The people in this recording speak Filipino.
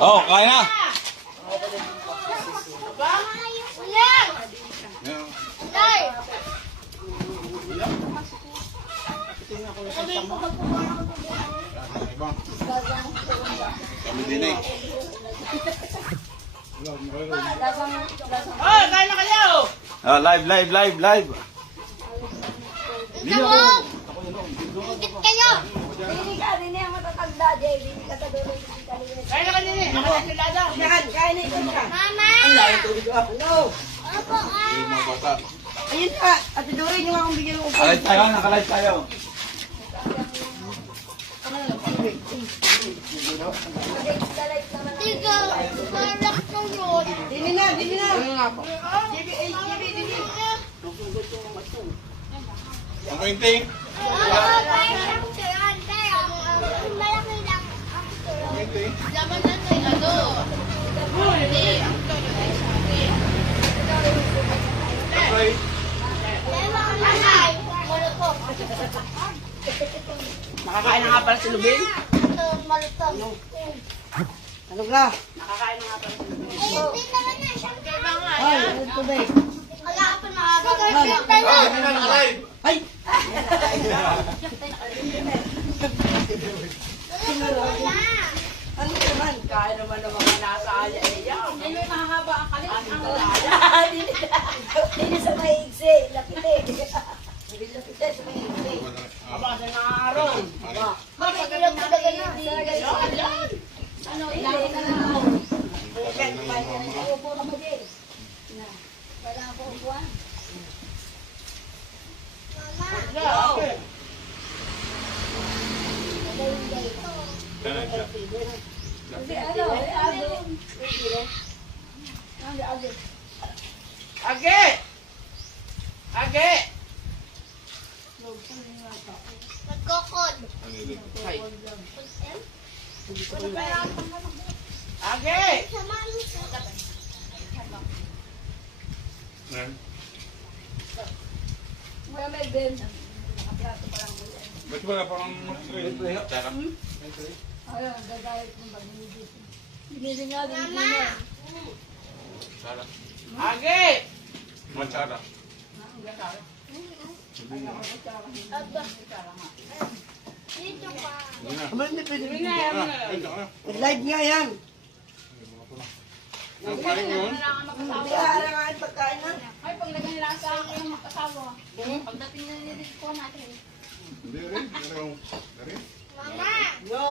Oh, kaya na. Kami din eh. Oh, kain na kayo! Ah, live. Kayo! Dini ka, dini ang matatanda, Jay. Dini ka sa dulo. Kain na kanina eh! Nakasilada! Kain na ito ka. Mama! Ano? Opo, Yung mga bata. Ayun ka. Ate Dory, yung akong bigyan ng upo. Nakalive tayo, nakalive tayo. Tiga, malak ng yun. Dini na, dini na. Ang painting. Parang turon, pero malaki lang ang turon. Painting. Laman na ito, ano? Hindi. Okay. Ay, malutong. Nakakain na nga pala si Lubin. Ito, malutong. Ano ka? Nakakain na nga pala si Lubin. Ay, hindi naman na. Siyempre ba nga? Ay, ano ito ba? Wala ka pa nakakagay. Ah, hindi na nakalive. Ay! Ano naman? Kain naman ng mga nasa aya eh. Ay, may mahaba ang kalit. Ang talaya. Dini sa maigsi. Lapite. Lapite sa maigsi. Aba, sa nga araw. Bakit ilang talaga na? Ano, ilaw ka na ako. Upo ka mo din. Wala ako upuan. Mama. Okay. Age! Age! Magkokod. Age! Ba't wala parang Tara. Mama. Tara. Age! Matsara. Dito ka. Hindi na. Ama, hindi pwede. Ito ka. Live nga yan. Ang kain yun. Hindi aarangan pagkain na. Ay, pag naging sa akin yung makasawa. Pagdating na nilito ko natin. Hindi rin. Mama.